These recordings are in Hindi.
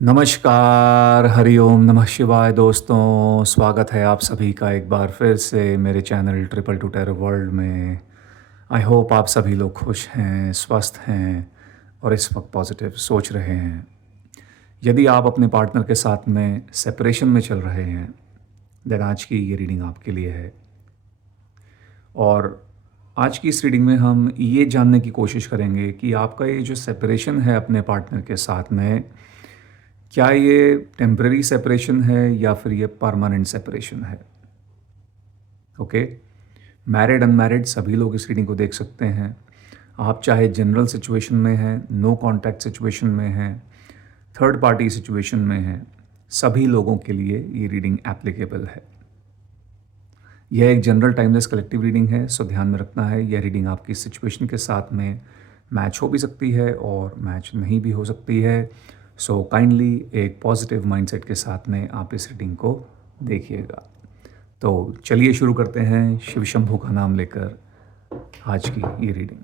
नमस्कार, हरिओम नमः शिवाय दोस्तों, स्वागत है आप सभी का एक बार फिर से मेरे channel Triple Two Tarot World में। आई होप आप सभी लोग खुश हैं, स्वस्थ हैं और इस वक्त पॉजिटिव सोच रहे हैं। यदि आप अपने पार्टनर के साथ में सेपरेशन में चल रहे हैं, देन आज की ये रीडिंग आपके लिए है। और आज की इस रीडिंग में हम ये जानने की कोशिश करेंगे कि आपका ये जो सेपरेशन है अपने पार्टनर के साथ में, क्या ये टेम्पररी सेपरेशन है या फिर ये परमानेंट सेपरेशन है। ओके, मैरिड अनमैरिड सभी लोग इस रीडिंग को देख सकते हैं। आप चाहे जनरल सिचुएशन में हैं, नो कॉन्टैक्ट सिचुएशन में हैं, थर्ड पार्टी सिचुएशन में हैं, सभी लोगों के लिए ये रीडिंग एप्लीकेबल है। यह एक जनरल टाइमलेस कलेक्टिव रीडिंग है, सो ध्यान में रखना है यह रीडिंग आपकी सिचुएशन के साथ में मैच हो भी सकती है और मैच नहीं भी हो सकती है। सो काइंडली एक पॉजिटिव माइंडसेट के साथ में आप इस रीडिंग को देखिएगा। तो चलिए शुरू करते हैं शिव शंभू का नाम लेकर आज की ये रीडिंग।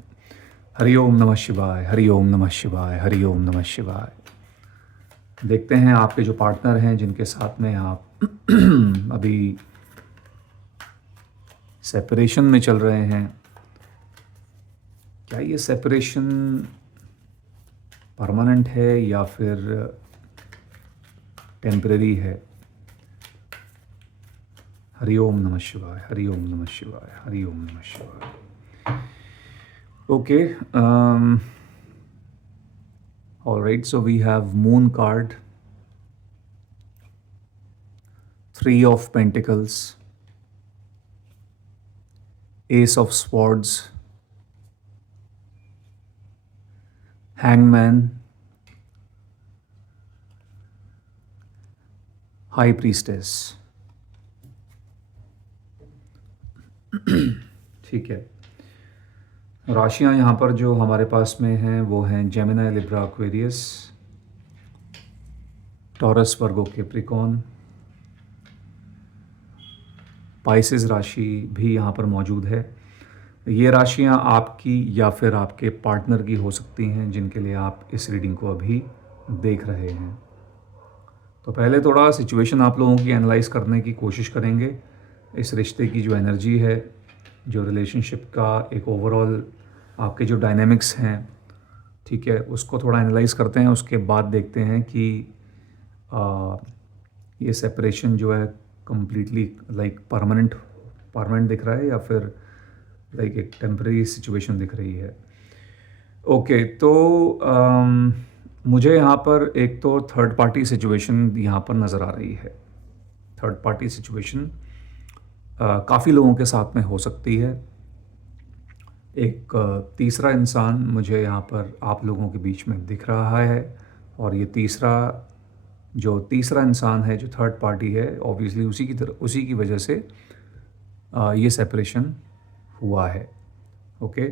हरिओम नमः शिवाय, हरिओम नमः शिवाय, हरिओम नमः शिवाय। देखते हैं आपके जो पार्टनर हैं जिनके साथ में आप अभी सेपरेशन में चल रहे हैं, क्या ये सेपरेशन परमानेंट है या फिर टेम्पररी है। हरिओम नमः शिवाय, हरिओम नमः शिवाय, हरिओम नमः शिवाय। Okay, all right, so we have moon card, 3 of pentacles, ace of swords, hangman, high priestess। ठीक है, राशियां यहाँ पर जो हमारे पास में हैं वो हैं जेमिनी, लिब्रा, एक्वेरियस, टॉरस, वर्गो, कैप्रिकॉर्न, पाइसेस राशि भी यहाँ पर मौजूद है। ये राशियाँ आपकी या फिर आपके पार्टनर की हो सकती हैं जिनके लिए आप इस रीडिंग को अभी देख रहे हैं। तो पहले थोड़ा सिचुएशन आप लोगों की एनालाइज करने की कोशिश करेंगे। इस रिश्ते की जो एनर्जी है, जो रिलेशनशिप का एक ओवरऑल आपके जो डायनेमिक्स हैं, ठीक है, उसको थोड़ा एनालाइज करते हैं। उसके बाद देखते हैं कि ये सेपरेशन जो है कम्प्लीटली लाइक परमानेंट दिख रहा है या फिर लाइक एक टेम्परेरी सिचुएशन दिख रही है। ओके, तो मुझे यहाँ पर एक तो थर्ड पार्टी सिचुएशन यहाँ पर नज़र आ रही है। थर्ड पार्टी सिचुएशन काफ़ी लोगों के साथ में हो सकती है। एक तीसरा इंसान मुझे यहाँ पर आप लोगों के बीच में दिख रहा है और ये तीसरा इंसान है जो थर्ड पार्टी है, ऑब्वियसली उसी की वजह से ये सेपरेशन हुआ है। ओके,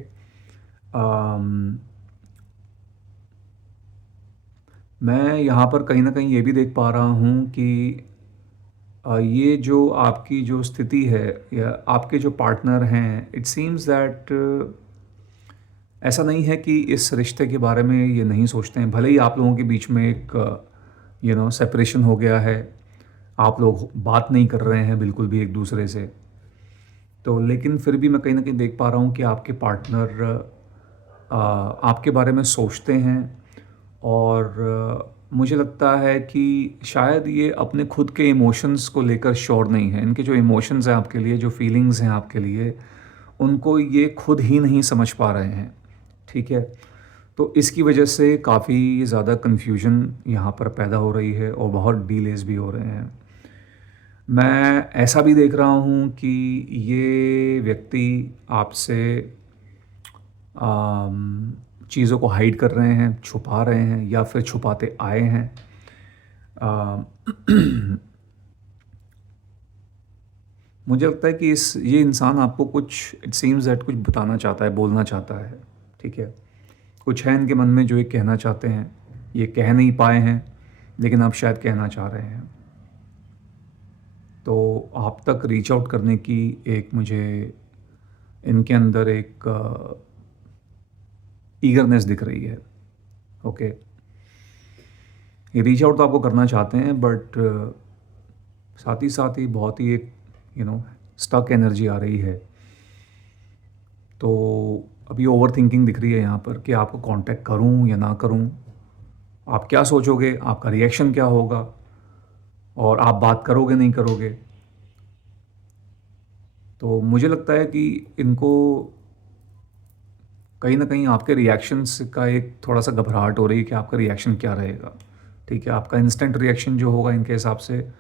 मैं यहाँ पर कहीं ना कहीं ये भी देख पा रहा हूँ कि ये जो आपकी जो स्थिति है या आपके जो पार्टनर हैं, इट सीम्स दैट ऐसा नहीं है कि इस रिश्ते के बारे में ये नहीं सोचते हैं। भले ही आप लोगों के बीच में एक सेपरेशन हो गया है, आप लोग बात नहीं कर रहे हैं बिल्कुल भी एक दूसरे से, तो लेकिन फिर भी मैं कहीं ना कहीं देख पा रहा हूँ कि आपके पार्टनर आपके बारे में सोचते हैं और मुझे लगता है कि शायद ये अपने खुद के इमोशंस को लेकर श्योर नहीं है। इनके जो इमोशंस हैं आपके लिए, जो फीलिंग्स हैं आपके लिए, उनको ये खुद ही नहीं समझ पा रहे हैं। ठीक है, तो इसकी वजह से काफ़ी ज़्यादा कन्फ्यूजन यहाँ पर पैदा हो रही है और बहुत डीलेस भी हो रहे हैं। मैं ऐसा भी देख रहा हूँ कि ये व्यक्ति आपसे चीज़ों को हाइड कर रहे हैं, छुपा रहे हैं या फिर छुपाते आए हैं। मुझे लगता है कि ये इंसान आपको कुछ, इट सीम्स दैट कुछ बताना चाहता है, बोलना चाहता है। ठीक है, कुछ है इनके मन में जो ये कहना चाहते हैं, ये कह नहीं पाए हैं लेकिन आप शायद कहना चाह रहे हैं। तो आप तक रीच आउट करने की एक मुझे इनके अंदर एक ईगरनेस दिख रही है। ओके, ये रीच आउट तो आपको करना चाहते हैं, बट साथ ही बहुत ही एक स्टक एनर्जी आ रही है। तो अभी ओवर थिंकिंग दिख रही है यहाँ पर कि आपको कांटेक्ट करूँ या ना करूँ, आप क्या सोचोगे, आपका रिएक्शन क्या होगा, और आप बात करोगे नहीं करोगे। तो मुझे लगता है कि इनको कहीं ना कहीं आपके रिएक्शंस का एक थोड़ा सा घबराहट हो रही है कि आपका रिएक्शन क्या रहेगा। ठीक है, आपका इंस्टेंट रिएक्शन जो होगा इनके हिसाब से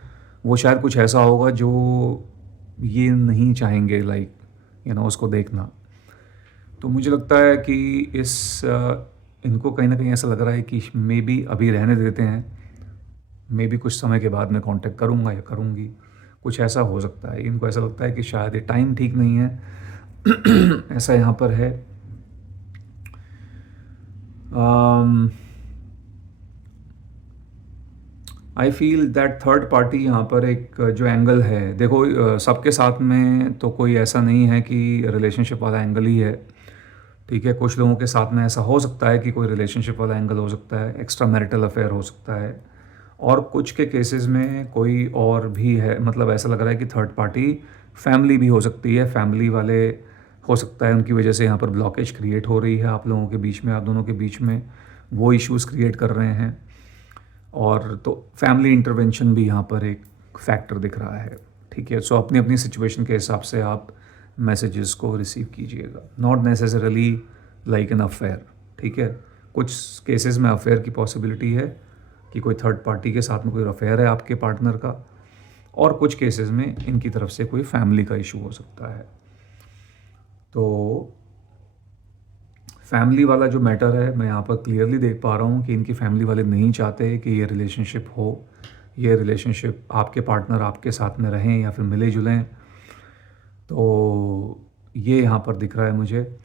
वो शायद कुछ ऐसा होगा जो ये नहीं चाहेंगे, लाइक उसको देखना। तो मुझे लगता है कि इनको कहीं ना कहीं ऐसा लग रहा है कि मे बी अभी रहने देते हैं, मे बी कुछ समय के बाद मैं कांटेक्ट करूँगा या करूँगी, कुछ ऐसा हो सकता है। इनको ऐसा लगता है कि शायद ये टाइम ठीक नहीं है ऐसा यहाँ पर है। आई फील दैट थर्ड पार्टी यहाँ पर एक जो एंगल है, देखो सबके साथ में तो कोई ऐसा नहीं है कि रिलेशनशिप वाला एंगल ही है। ठीक है, कुछ लोगों के साथ में ऐसा हो सकता है कि कोई रिलेशनशिप वाला एंगल हो सकता है, एक्स्ट्रा मैरिटल अफेयर हो सकता है, और कुछ के केसेस में कोई और भी है। मतलब ऐसा लग रहा है कि थर्ड पार्टी फैमिली भी हो सकती है, फैमिली वाले हो सकता है उनकी वजह से यहाँ पर ब्लॉकेज क्रिएट हो रही है आप लोगों के बीच में, आप दोनों के बीच में वो इश्यूज़ क्रिएट कर रहे हैं। और तो फैमिली इंटरवेंशन भी यहाँ पर एक फैक्टर दिख रहा है। ठीक है, सो अपनी अपनी सिचुएशन के हिसाब से आप मैसेजेस को रिसीव कीजिएगा, not necessarily like an affair. ठीक है, कुछ केसेस में अफेयर की पॉसिबिलिटी है कि कोई थर्ड पार्टी के साथ में कोई अफेयर है आपके पार्टनर का, और कुछ केसेस में इनकी तरफ से कोई फैमिली का इशू हो सकता है। तो फैमिली वाला जो मैटर है, मैं यहाँ पर क्लियरली देख पा रहा हूँ कि इनकी फैमिली वाले नहीं चाहते कि ये रिलेशनशिप हो, ये रिलेशनशिप आपके पार्टनर आपके साथ में रहें या फिर मिले जुलें। तो ये यहाँ पर दिख रहा है मुझे,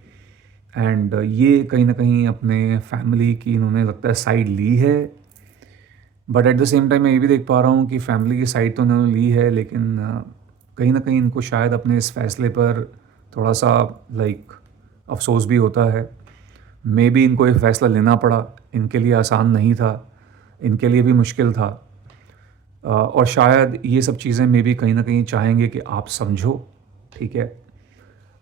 एंड ये कहीं ना कहीं अपने फैमिली की इन्होंने लगता है साइड ली है। But at the same time मैं ये भी देख पा रहा हूँ कि फैमिली की साइड तो इन्होंने ली है, लेकिन कहीं ना कहीं इनको शायद अपने इस फैसले पर थोड़ा सा लाइक अफसोस भी होता है। मे बी इनको एक फ़ैसला लेना पड़ा, इनके लिए आसान नहीं था, इनके लिए भी मुश्किल था, और शायद ये सब चीज़ें मे बी कहीं ना कहीं चाहेंगे कि आप समझो। ठीक है,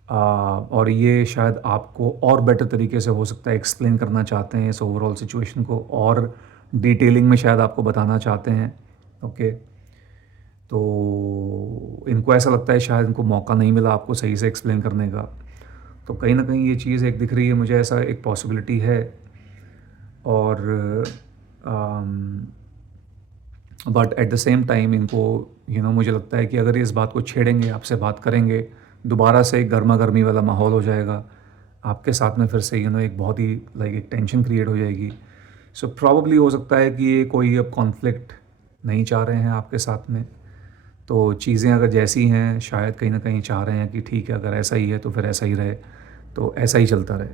और ये शायद आपको और बेटर तरीके से हो सकता है एक्सप्लेन करना चाहते हैं इस ओवरऑल सिचुएशन को, और डिटेलिंग में शायद आपको बताना चाहते हैं। ओके, तो इनको ऐसा लगता है शायद इनको मौका नहीं मिला आपको सही से एक्सप्लेन करने का। तो कहीं ना कहीं ये चीज़ एक दिख रही है मुझे, ऐसा एक पॉसिबिलिटी है। और but at the same time इनको मुझे लगता है कि अगर ये इस बात को छेड़ेंगे, आपसे बात करेंगे, दोबारा से एक गर्मा गर्मी वाला माहौल हो जाएगा आपके साथ में, फिर से एक बहुत ही लाइक एक टेंशन क्रिएट हो जाएगी। सो प्रॉबली हो सकता है कि ये कोई अब कॉन्फ्लिक्ट नहीं चाह रहे हैं आपके साथ में। तो चीज़ें अगर जैसी हैं, शायद कहीं ना कहीं चाह रहे हैं कि ठीक है, अगर ऐसा ही है तो फिर ऐसा ही रहे, तो ऐसा ही चलता रहे।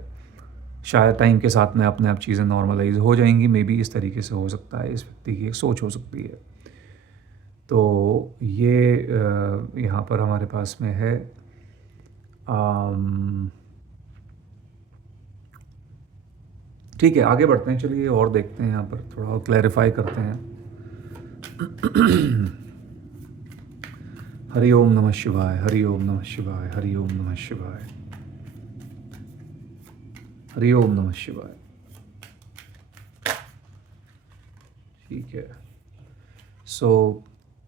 शायद टाइम के साथ में अपने आप चीज़ें नॉर्मलाइज हो जाएंगी, मे बी इस तरीके से हो सकता है, इस व्यक्ति की एक सोच हो सकती है। तो ये यहाँ पर हमारे पास में है। ठीक है, आगे बढ़ते हैं, चलिए और देखते हैं, यहाँ पर थोड़ा और क्लैरिफाई करते हैं। हरि ओम नमः शिवाय, हरि ओम नमः शिवाय, हरि ओम नमः शिवाय, हरि ओम नमः शिवाय। ठीक है, सो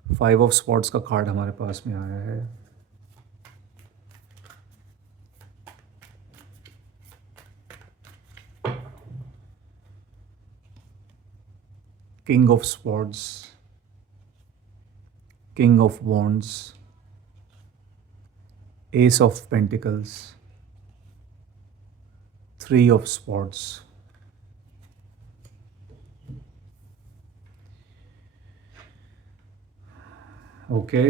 5 ऑफ स्वॉर्ड्स का कार्ड हमारे पास में आया है। King of swords, king of wands, ace of pentacles, 3 of swords. Okay,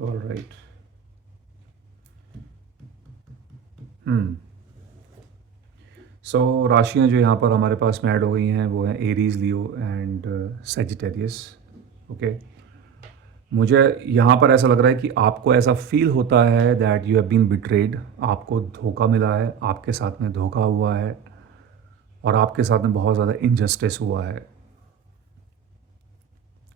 all right. So राशियाँ जो यहाँ पर हमारे पास में ऐड हो गई हैं वो हैं Aries, Leo and Sagittarius. Okay, मुझे यहाँ पर ऐसा लग रहा है कि आपको ऐसा फ़ील होता है that you have been betrayed, आपको धोखा मिला है, आपके साथ में धोखा हुआ है और आपके साथ में बहुत ज़्यादा इनजस्टिस हुआ है।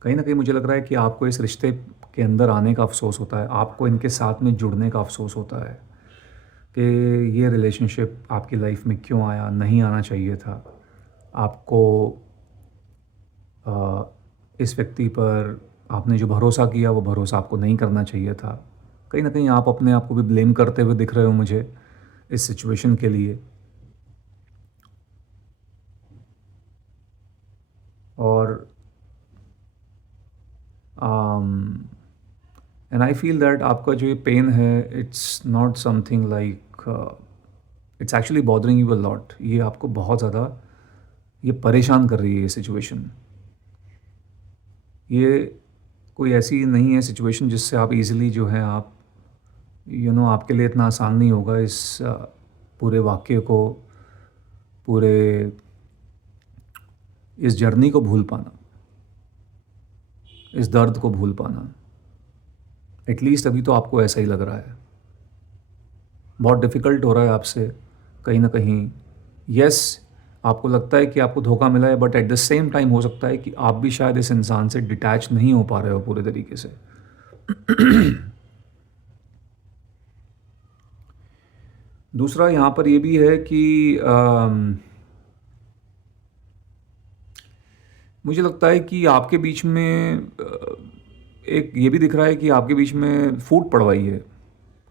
कहीं न कहीं मुझे लग रहा है कि आपको इस रिश्ते के अंदर आने का अफ़सोस होता है, आपको इनके साथ में जुड़ने का अफ़सोस होता है कि ये रिलेशनशिप आपकी लाइफ़ में क्यों आया, नहीं आना चाहिए था। आपको अ, इस व्यक्ति पर आपने जो भरोसा किया वो भरोसा आपको नहीं करना चाहिए था। कहीं न कहीं आप अपने आप को भी ब्लेम करते हुए दिख रहे हो मुझे इस सिचुएशन के लिए। और एंड आई फ़ील दैट आपका जो ये पेन है it's not something like it's actually bothering you a lot. ये आपको बहुत ज़्यादा ये परेशान कर रही है ये सिचुएशन। ये कोई ऐसी नहीं है सिचुएशन जिससे आप इजीली जो है आप आपके लिए इतना आसान नहीं होगा इस पूरे वाक़ये को, पूरे इस जर्नी को भूल पाना, इस दर्द को भूल पाना। एटलीस्ट अभी तो आपको ऐसा ही लग रहा है। बहुत डिफ़िकल्ट हो रहा है आपसे कहीं न कहीं। येस, आपको लगता है कि आपको धोखा मिला है, but at the same time हो सकता है कि आप भी शायद इस इंसान से डिटैच नहीं हो पा रहे हो पूरे तरीके से। दूसरा यहाँ पर ये भी है कि मुझे लगता है कि आपके बीच में एक ये भी दिख रहा है कि आपके बीच में फूट पड़वाई है।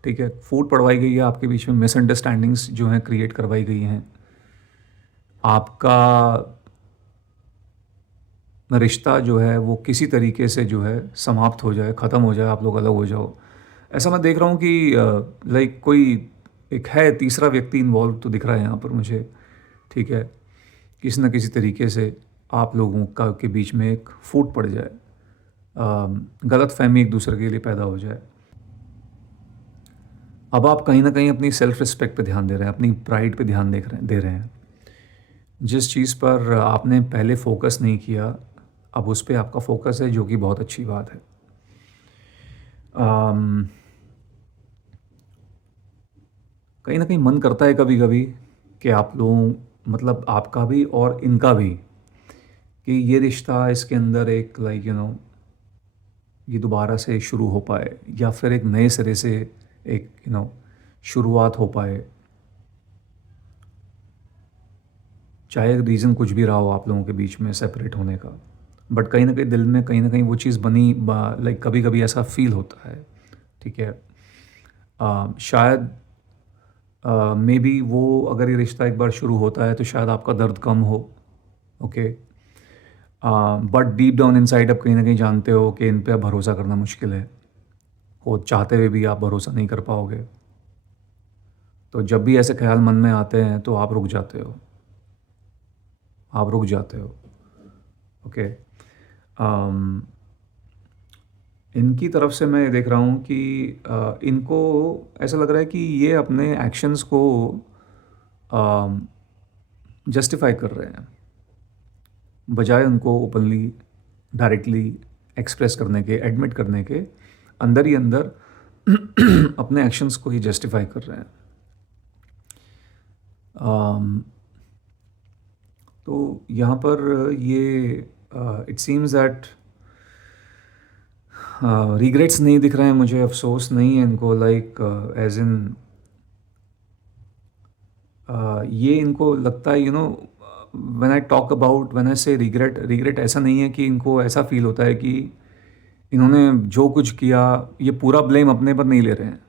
ठीक है, फूट पड़वाई गई है आपके बीच में, मिसअंडरस्टैंडिंग्स जो हैं क्रिएट करवाई गई हैं। आपका रिश्ता जो है वो किसी तरीके से जो है समाप्त हो जाए, ख़त्म हो जाए, आप लोग अलग हो जाओ। ऐसा मैं देख रहा हूँ कि लाइक कोई एक है तीसरा व्यक्ति इन्वॉल्व तो दिख रहा है यहाँ पर मुझे। ठीक है, किसी न किसी तरीके से आप लोगों का के बीच में एक फूट पड़ जाए, गलतफ़हमी एक दूसरे के लिए पैदा हो जाए। अब आप कहीं न कहीं अपनी सेल्फ़ रिस्पेक्ट पे ध्यान दे रहे हैं, अपनी प्राइड पे ध्यान दे रहे हैं। जिस चीज़ पर आपने पहले फ़ोकस नहीं किया, अब उस पे आपका फ़ोकस है, जो कि बहुत अच्छी बात है। अम, कहीं न कहीं मन करता है कभी-कभी कि आप लोगों मतलब आपका भी और इनका भी, कि ये रिश्ता इसके अंदर एक लाइक ये दोबारा से शुरू हो पाए या फिर एक नए सिरे से एक शुरुआत हो पाए। चाहे रीज़न कुछ भी रहा हो आप लोगों के बीच में सेपरेट होने का, बट कहीं न कहीं दिल में कहीं न कहीं वो चीज़ बनी लाइक कभी-कभी ऐसा फ़ील होता है। ठीक है? शायद मेबी वो अगर ये रिश्ता एक बार शुरू होता है तो शायद आपका दर्द कम हो। Okay? But deep down inside आप कहीं न कहीं जानते हो कि इन पे अब भरोसा करना मुश्किल है। वो चाहते हुए भी आप भरोसा नहीं कर पाओगे। तो जब भी ऐसे ख़्याल मन में आते हैं तो आप रुक जाते हो। आप रुक जाते हो। ओके? अम, इनकी तरफ से मैं ये देख रहा हूँ कि इनको ऐसा लग रहा है कि ये अपने एक्शंस को जस्टिफाई कर रहे हैं, बजाय उनको ओपनली डायरेक्टली एक्सप्रेस करने के, एडमिट करने के, अंदर ही अंदर अपने एक्शंस को ही जस्टिफाई कर रहे हैं। अम, तो यहाँ पर ये इट सीम्स दैट रिग्रेट्स नहीं दिख रहे हैं मुझे, अफ़सोस नहीं है इनको, लाइक एज़ इन ये इनको लगता है when I talk about, when I से रिग्रेट, रिग्रेट ऐसा नहीं है कि इनको ऐसा फ़ील होता है कि इन्होंने जो कुछ किया ये पूरा ब्लेम अपने पर नहीं ले रहे हैं।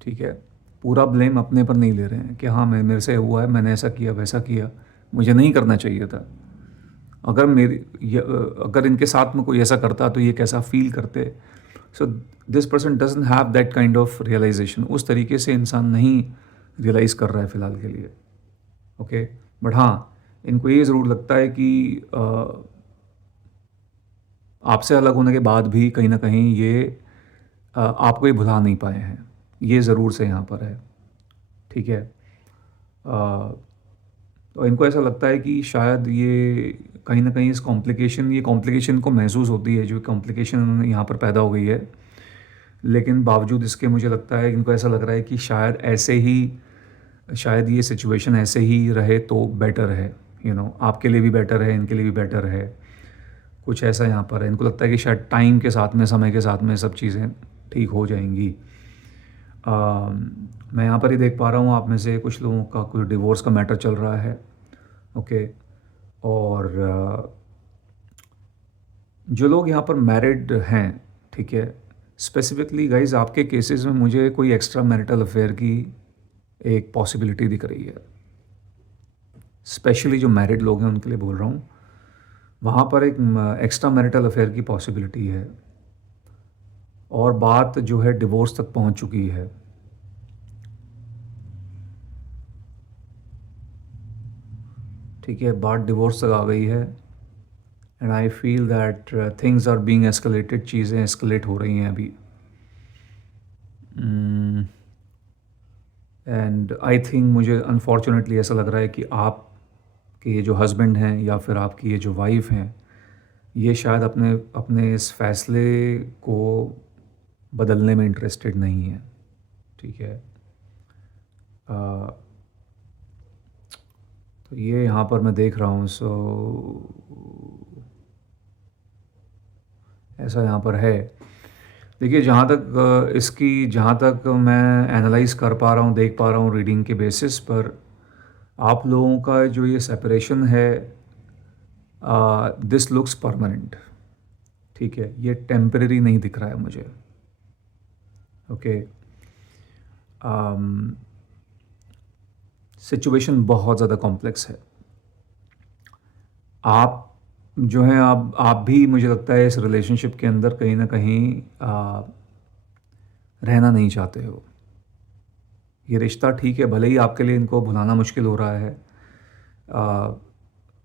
ठीक है? पूरा ब्लेम अपने पर नहीं ले रहे हैं कि हाँ, मेरे से हुआ है, मैंने ऐसा किया, वैसा किया, मुझे नहीं करना चाहिए था। अगर अगर इनके साथ में कोई ऐसा करता तो ये कैसा फ़ील करते। So this person doesn't have that kind of realisation. उस तरीके से इंसान नहीं रियलाइज़ कर रहा है फ़िलहाल के लिए। ओके? बट हाँ, इनको ये ज़रूर लगता है कि आपसे अलग होने के बाद भी कहीं न कहीं ये आपको ये भुला नहीं पाए हैं। ये ज़रूर से यहाँ पर है। ठीक है? तो इनको ऐसा लगता है कि शायद ये कहीं ना कहीं ये कॉम्प्लिकेशन को महसूस होती है, जो कॉम्प्लिकेशन यहाँ पर पैदा हो गई है। लेकिन बावजूद इसके मुझे लगता है, इनको ऐसा लग रहा है कि शायद ये सिचुएशन ऐसे ही रहे तो बेटर है, आपके लिए भी बेटर है, इनके लिए भी बेटर है। कुछ ऐसा यहाँ पर है, इनको लगता है कि शायद टाइम के साथ में, समय के साथ में सब चीज़ें ठीक हो जाएंगी। मैं यहाँ पर ही देख पा रहा हूँ, आप में से कुछ लोगों का कोई डिवोर्स का मैटर चल रहा है। ओके। और जो लोग यहाँ पर मैरिड हैं, ठीक है, स्पेसिफिकली गाइज आपके केसेस में मुझे कोई एक्स्ट्रा मैरिटल अफेयर की एक पॉसिबिलिटी दिख रही है। स्पेशली जो मैरिड लोग हैं उनके लिए बोल रहा हूँ, वहाँ पर एक एक्स्ट्रा मैरिटल अफेयर की पॉसिबिलिटी है, और बात जो है डिवोर्स तक पहुँच चुकी है। ठीक है, बात डिवोर्स तक आ गई है, and I feel that things are being escalated, चीज़ें एस्केलेट हो रही हैं अभी। एंड आई थिंक मुझे अनफॉर्चुनेटली ऐसा लग रहा है कि आपके ये जो हस्बैंड हैं या फिर आपकी ये जो वाइफ हैं, ये शायद अपने अपने इस फैसले को बदलने में इंटरेस्टेड नहीं है। ठीक है। तो ये यहाँ पर मैं देख रहा हूँ, सो ऐसा यहाँ पर है। देखिए, जहाँ तक मैं एनालाइज कर पा रहा हूँ, देख पा रहा हूँ रीडिंग के बेसिस पर, आप लोगों का जो ये सेपरेशन है, दिस लुक्स परमानेंट। ठीक है, ये टेम्परेरी नहीं दिख रहा है मुझे। ओके। सिचुएशन बहुत ज़्यादा कॉम्प्लेक्स है। आप जो हैं, आप भी मुझे लगता है इस रिलेशनशिप के अंदर कहीं ना कहीं रहना नहीं चाहते हो। ये रिश्ता ठीक है, भले ही आपके लिए इनको भुलाना मुश्किल हो रहा है,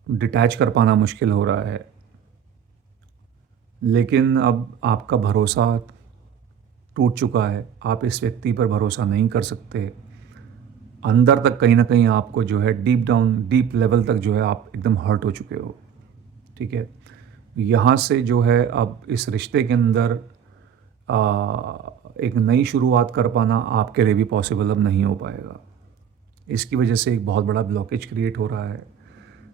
डिटैच कर पाना मुश्किल हो रहा है, लेकिन अब आपका भरोसा टूट चुका है। आप इस व्यक्ति पर भरोसा नहीं कर सकते। अंदर तक कहीं ना कहीं आपको जो है डीप लेवल तक जो है आप एकदम हर्ट हो चुके हो। ठीक है। यहाँ से जो है अब इस रिश्ते के अंदर एक नई शुरुआत कर पाना आपके लिए भी पॉसिबल अब नहीं हो पाएगा। इसकी वजह से एक बहुत बड़ा ब्लॉकेज क्रिएट हो रहा है।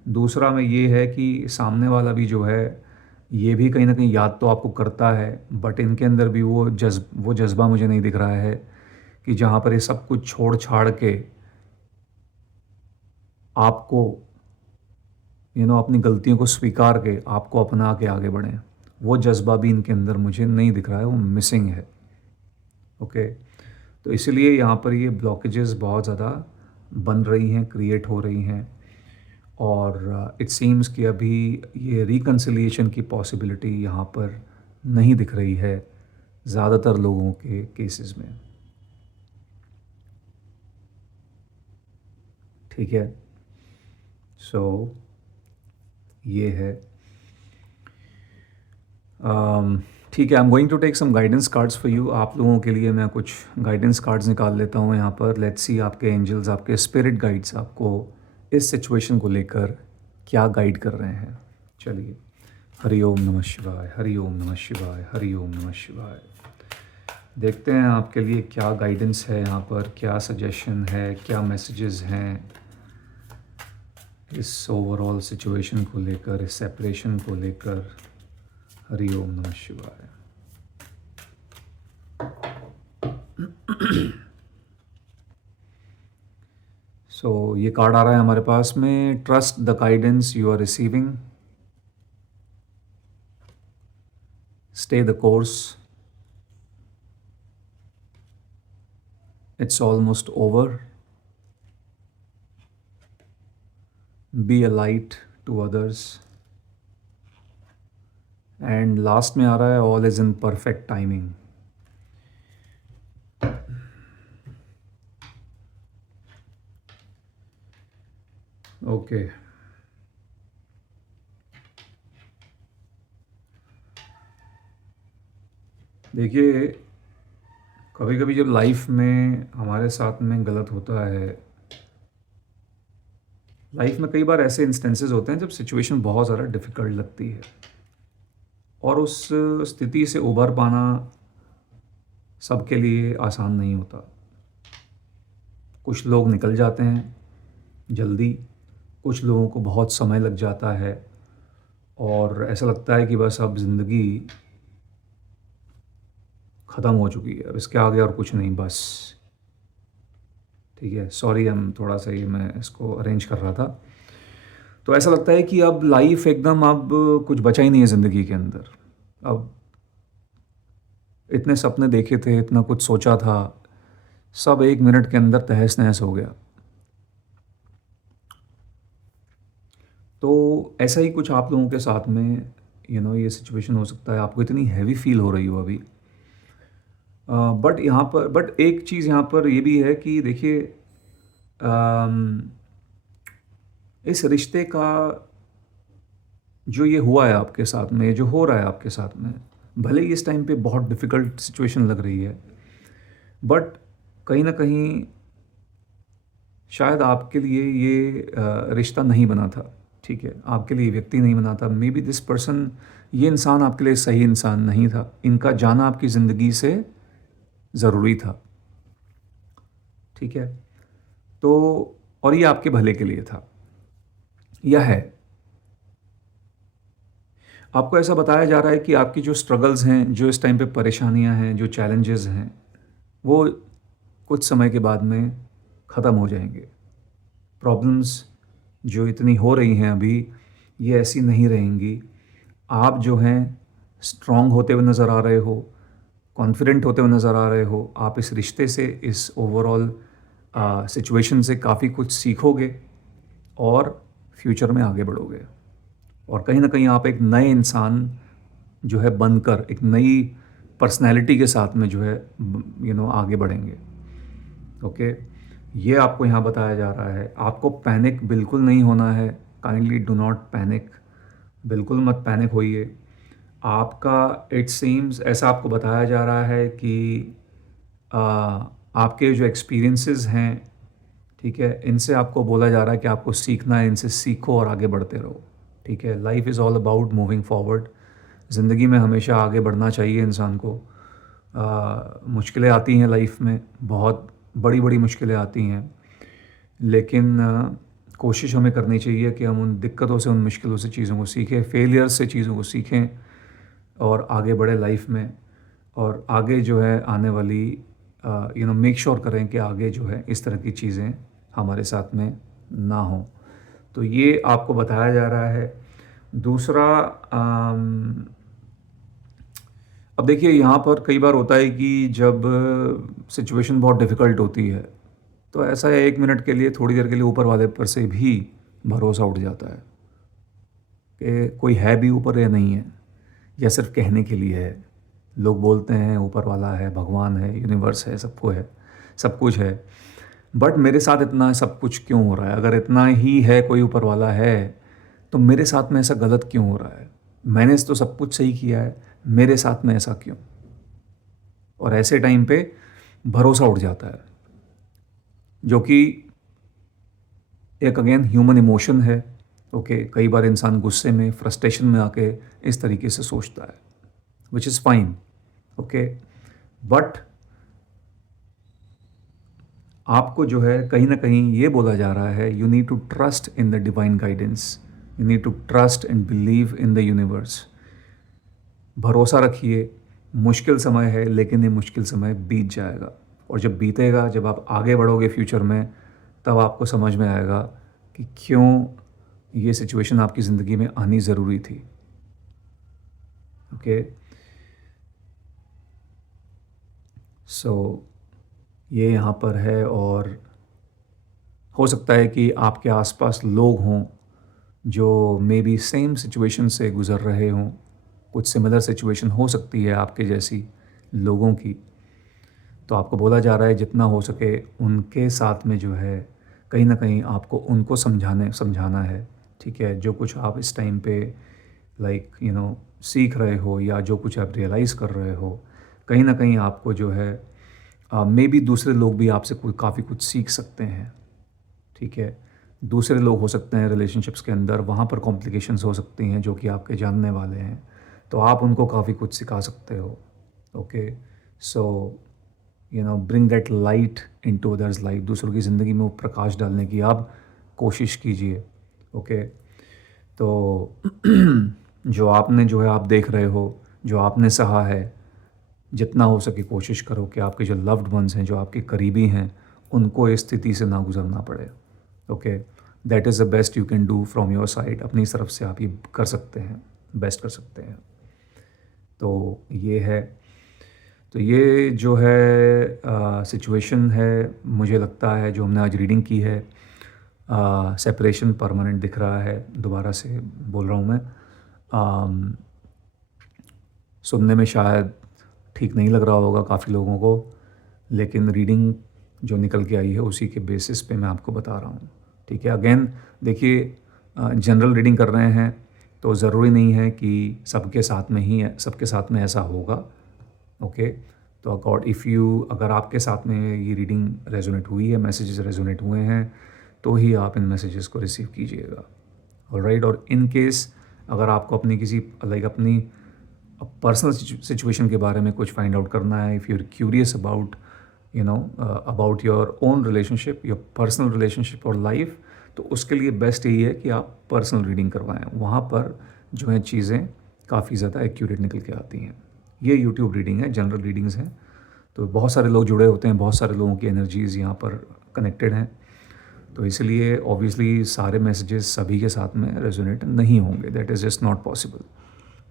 दूसरा में ये है कि सामने वाला भी जो है, ये भी कहीं ना कहीं याद तो आपको करता है, बट इनके अंदर भी वो जज्बा मुझे नहीं दिख रहा है कि जहाँ पर ये सब कुछ छोड़ छाड़ के आपको अपनी गलतियों को स्वीकार के आपको अपना के आगे बढ़ें, वो जज्बा भी इनके अंदर मुझे नहीं दिख रहा है, वो मिसिंग है। ओके। तो इसलिए यहाँ पर ये ब्लॉकेजेस बहुत ज़्यादा बन रही हैं, क्रिएट हो रही हैं, और इट सीम्स कि अभी ये रिकन्सिलिएशन की पॉसिबिलिटी यहाँ पर नहीं दिख रही है ज़्यादातर लोगों के केसेस में। ठीक है। सो ये है। ठीक है, I am going to take some guidance cards for you. आप लोगों के लिए मैं कुछ गाइडेंस कार्ड्स निकाल लेता हूँ यहाँ पर। लेट्स सी आपके एंजल्स, आपके स्पिरिट गाइड्स आपको इस सिचुएशन को लेकर क्या गाइड कर रहे हैं। चलिए। हरि ओम नमः शिवाय, हरि ओम नमः शिवाय, हरि ओम नमः शिवाय। देखते हैं आपके लिए क्या गाइडेंस है यहाँ पर, क्या सजेशन है, क्या मैसेजेस हैं इस ओवरऑल सिचुएशन को लेकर, इस सेपरेशन को लेकर। हरि ओम नमः शिवाय। सो ये कार्ड आ रहा है हमारे पास में, trust the guidance you are receiving, stay the course, it's almost over, be a light to others, and last में आ रहा है all is in perfect timing. Okay. देखिए, कभी कभी जब लाइफ में हमारे साथ में गलत होता है, लाइफ में कई बार ऐसे इंस्टेंसेस होते हैं जब सिचुएशन बहुत ज़्यादा डिफ़िकल्ट लगती है और उस स्थिति से उभर पाना सबके लिए आसान नहीं होता। कुछ लोग निकल जाते हैं जल्दी, कुछ लोगों को बहुत समय लग जाता है और ऐसा लगता है कि बस अब ज़िंदगी ख़त्म हो चुकी है, अब इसके आगे और कुछ नहीं बस। ठीक है, सॉरी हम थोड़ा सा ये मैं इसको अरेंज कर रहा था। तो ऐसा लगता है कि अब लाइफ एकदम अब कुछ बचा ही नहीं है ज़िंदगी के अंदर। अब इतने सपने देखे थे, इतना कुछ सोचा था, सब 1 मिनट के अंदर तहस-नहस हो गया। तो ऐसा ही कुछ आप लोगों के साथ में ये सिचुएशन हो सकता है, आपको इतनी हैवी फ़ील हो रही हो अभी। बट एक चीज़ यहाँ पर ये भी है कि देखिए अम, इस रिश्ते का जो ये हुआ है आपके साथ में, जो हो रहा है आपके साथ में, भले ही इस टाइम पे बहुत डिफ़िकल्ट सिचुएशन लग रही है, बट कहीं न कहीं शायद आपके लिए ये रिश्ता नहीं बना था, ठीक है? आपके लिए व्यक्ति नहीं बना था। मे बी दिस पर्सन, ये इंसान आपके लिए सही इंसान नहीं था। इनका जाना आपकी ज़िंदगी से ज़रूरी था, ठीक है? तो और ये आपके भले के लिए था, या है। आपको ऐसा बताया जा रहा है कि आपकी जो स्ट्रगल्स हैं, जो इस टाइम पे परेशानियाँ हैं, जो चैलेंजेस हैं, वो कुछ समय के बाद में ख़त्म हो जाएँगे। प्रॉब्लम्स जो इतनी हो रही हैं अभी, ये ऐसी नहीं रहेंगी। आप जो हैं स्ट्रॉन्ग होते हुए नज़र आ रहे हो, कॉन्फिडेंट होते हुए नज़र आ रहे हो। आप इस रिश्ते से, इस ओवरऑल सिचुएशन से काफ़ी कुछ सीखोगे और फ्यूचर में आगे बढ़ोगे। और कहीं न कहीं आप एक नए इंसान जो है बनकर, एक नई पर्सनैलिटी के साथ में जो है आगे बढ़ेंगे। ओके, ये आपको यहाँ बताया जा रहा है। आपको पैनिक बिल्कुल नहीं होना है। काइंडली डू नॉट पैनिक, बिल्कुल मत पैनिक होइए। आपका इट सीम्स ऐसा आपको बताया जा रहा है कि आ, आपके जो एक्सपीरियंसेस हैं, ठीक है, इनसे आपको बोला जा रहा है कि आपको सीखना है, इनसे सीखो और आगे बढ़ते रहो। ठीक है, life is all about moving forward. ज़िंदगी में हमेशा आगे बढ़ना चाहिए इंसान को। मुश्किलें आती हैं लाइफ में, बहुत बड़ी बड़ी मुश्किलें आती हैं, लेकिन कोशिश हमें करनी चाहिए कि हम उन दिक्कतों से, उन मुश्किलों से चीज़ों को सीखें, फेलियर से चीज़ों को सीखें और आगे बढ़े लाइफ में। और आगे जो है आने वाली मेक श्योर करें कि आगे जो है इस तरह की चीज़ें हमारे साथ में ना हों। तो ये आपको बताया जा रहा है। दूसरा, अब देखिए यहाँ पर कई बार होता है कि जब सिचुएशन बहुत डिफ़िकल्ट होती है, तो ऐसा है 1 मिनट के लिए, थोड़ी देर के लिए ऊपर वाले पर से भी भरोसा उठ जाता है कि कोई है भी ऊपर या नहीं है, या सिर्फ कहने के लिए है। लोग बोलते हैं ऊपर वाला है, भगवान है, यूनिवर्स है, सबको है, सब कुछ है, बट मेरे साथ इतना सब कुछ क्यों हो रहा है? अगर इतना ही है, कोई ऊपर वाला है, तो मेरे साथ में ऐसा गलत क्यों हो रहा है? मैंने तो सब कुछ सही किया है, मेरे साथ में ऐसा क्यों? और ऐसे टाइम पे भरोसा उठ जाता है, जो कि एक अगेन ह्यूमन इमोशन है। ओके, कई बार इंसान गुस्से में, फ्रस्ट्रेशन में आके इस तरीके से सोचता है, which is fine. Okay, but आपको जो है कहीं ना कहीं ये बोला जा रहा है, you need to trust in the divine guidance, you need to trust and believe in the universe. भरोसा रखिए, मुश्किल समय है, लेकिन ये मुश्किल समय बीत जाएगा। और जब बीतेगा, जब आप आगे बढ़ोगे फ्यूचर में, तब आपको समझ में आएगा कि क्यों ये सिचुएशन आपकी ज़िंदगी में आनी ज़रूरी थी। ओके, सो ये यहाँ पर है। और हो सकता है कि आपके आसपास लोग हों जो मे बी सेम सिचुएशन से गुज़र रहे हों। कुछ सिमिलर सिचुएशन हो सकती है आपके जैसी लोगों की। तो आपको बोला जा रहा है जितना हो सके उनके साथ में जो है कहीं ना कहीं आपको उनको समझाना है। ठीक है, जो कुछ आप इस टाइम पे सीख रहे हो, या जो कुछ आप रियलाइज़ कर रहे हो, कहीं ना कहीं आपको जो है मे बी दूसरे लोग भी आपसे काफ़ी कुछ सीख सकते हैं। ठीक है, दूसरे लोग हो सकते हैं रिलेशनशिप्स के अंदर, वहाँ पर कॉम्प्लिकेशंस हो सकती हैं जो कि आपके जानने वाले हैं, तो आप उनको काफ़ी कुछ सिखा सकते हो। Okay, so bring that light into others life, दूसरों की ज़िंदगी में वो प्रकाश डालने की आप कोशिश कीजिए। ओके, तो जो है आप देख रहे हो, जो आपने सहा है, जितना हो सके कोशिश करो कि आपके जो लव्ड वंस हैं, जो आपके करीबी हैं, उनको इस स्थिति से ना गुजरना पड़े। Okay, that is the best you can do from your side. अपनी तरफ से आप ये कर सकते हैं, बेस्ट कर सकते हैं। तो ये है, तो ये जो है सिचुएशन है, मुझे लगता है जो हमने आज रीडिंग की है, सेपरेशन परमानेंट दिख रहा है। दोबारा से बोल रहा हूँ मैं, सुनने में शायद ठीक नहीं लग रहा होगा काफ़ी लोगों को, लेकिन रीडिंग जो निकल के आई है उसी के बेसिस पे मैं आपको बता रहा हूँ। ठीक है, अगेन देखिए, जनरल रीडिंग कर रहे हैं तो ज़रूरी नहीं है कि सबके साथ में ही सबके साथ में ऐसा होगा। ओके, तो अगर आपके साथ में ये रीडिंग रेजोनेट हुई है, मैसेजेस रेजोनेट हुए हैं, तो ही आप इन मैसेजेस को रिसीव कीजिएगा। ऑलराइट, और इन केस अगर आपको अपनी अपनी पर्सनल सिचुएशन के बारे में कुछ फाइंड आउट करना है, if you are curious about about your own relationship, your personal relationship और लाइफ, तो उसके लिए बेस्ट यही है कि आप पर्सनल रीडिंग करवाएं। वहाँ पर जो है चीज़ें काफ़ी ज़्यादा एक्यूरेट निकल के आती हैं। ये यूट्यूब रीडिंग है, जनरल रीडिंग्स हैं, तो बहुत सारे लोग जुड़े होते हैं, बहुत सारे लोगों की एनर्जीज़ यहाँ पर कनेक्टेड हैं, तो इसलिए ऑब्वियसली सारे मैसेजेस सभी के साथ में रेजोनेट नहीं होंगे, that is just not possible.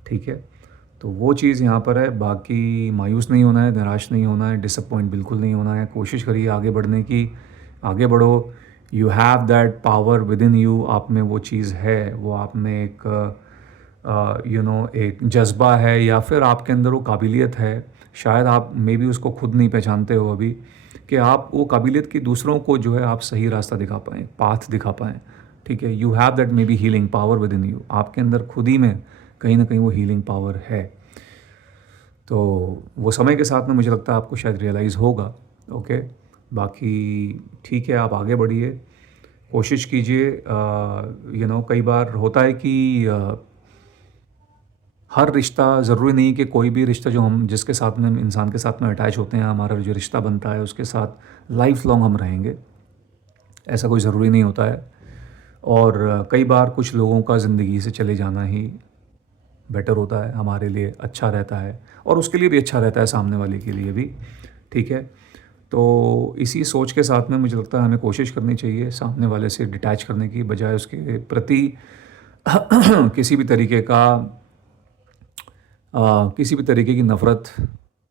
ठीक है, तो वो चीज़ यहाँ पर है। बाकी मायूस नहीं होना है, निराश नहीं होना है, डिसअपॉइंट बिल्कुल नहीं होना है। कोशिश करिए आगे बढ़ने की, आगे बढ़ो। You have that power with in you, आप में वो चीज़ है, वो आप में एक एक जज्बा है, या फिर आपके अंदर वो काबिलियत है। शायद आप मे बी उसको खुद नहीं पहचानते हो अभी, कि आप वो काबिलियत की दूसरों को जो है आप सही रास्ता दिखा पाएँ, पाथ दिखा पाएँ। ठीक है, you have that may be healing power with in you, आपके अंदर खुद ही में कहीं ना कहीं वो हीलिंग पावर है। तो वो समय के साथ में मुझे लगता है आपको शायद रियलाइज़ होगा। ओके, बाकी ठीक है, आप आगे बढ़िए, कोशिश कीजिए। कई बार होता है कि हर रिश्ता ज़रूरी नहीं कि कोई भी रिश्ता जो हम जिसके साथ में इंसान के साथ में अटैच होते हैं, हमारा जो रिश्ता बनता है उसके साथ लाइफ लॉन्ग हम रहेंगे, ऐसा कोई ज़रूरी नहीं होता है। और कई बार कुछ लोगों का ज़िंदगी से चले जाना ही बेटर होता है, हमारे लिए अच्छा रहता है, और उसके लिए भी अच्छा रहता है, सामने वाले के लिए भी। ठीक है, तो इसी सोच के साथ में मुझे लगता है हमें कोशिश करनी चाहिए सामने वाले से डिटैच करने की बजाय उसके प्रति किसी भी तरीके का किसी भी तरीके की नफ़रत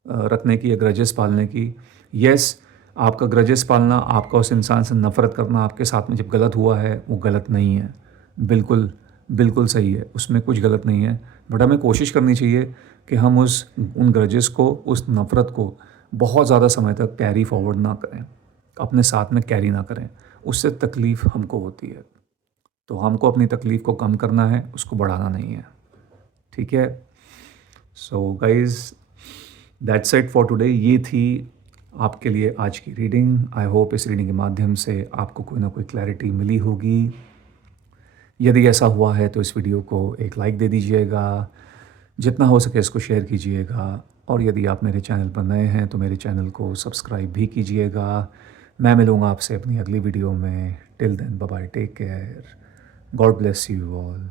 रखने की या ग्रजेस पालने की। यस, आपका ग्रजेस पालना, आपका उस इंसान से नफ़रत करना आपके साथ में जब गलत हुआ है, वो गलत नहीं है, बिल्कुल बिल्कुल सही है, उसमें कुछ गलत नहीं है। बट हमें कोशिश करनी चाहिए कि हम उन ग्रजेस को, उस नफ़रत को बहुत ज़्यादा समय तक कैरी फॉरवर्ड ना करें, अपने साथ में कैरी ना करें, उससे तकलीफ़ हमको होती है। तो हमको अपनी तकलीफ़ को कम करना है, उसको बढ़ाना नहीं है। ठीक है, so guys, that's it for today. ये थी आपके लिए आज की रीडिंग। आई होप इस रीडिंग के माध्यम से आपको कोई ना कोई क्लैरिटी मिली होगी। यदि ऐसा हुआ है तो इस वीडियो को एक लाइक दे दीजिएगा, जितना हो सके इसको शेयर कीजिएगा, और यदि आप मेरे चैनल पर नए हैं तो मेरे चैनल को सब्सक्राइब भी कीजिएगा। मैं मिलूँगा आपसे अपनी अगली वीडियो में। Till then, bye bye, take care, God bless you all.